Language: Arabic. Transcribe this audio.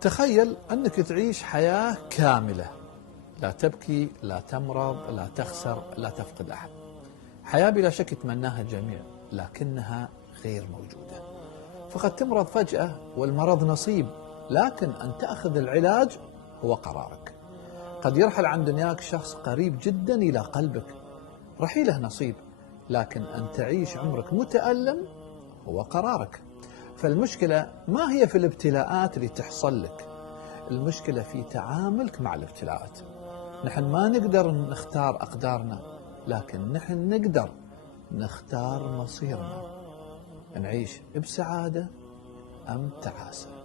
تخيل أنك تعيش حياة كاملة، لا تبكي، لا تمرض، لا تخسر، لا تفقد أحد. حياة بلا شك يتمناها الجميع، لكنها غير موجودة. فقد تمرض فجأة والمرض نصيب، لكن أن تأخذ العلاج هو قرارك. قد يرحل عن دنياك شخص قريب جدا إلى قلبك، رحيله نصيب، لكن أن تعيش عمرك متألم هو قرارك. فالمشكلة ما هي في الابتلاءات اللي تحصل لك، المشكلة في تعاملك مع الابتلاءات. نحن ما نقدر نختار أقدارنا، لكن نحن نقدر نختار مصيرنا، نعيش بسعادة أم تعاسة.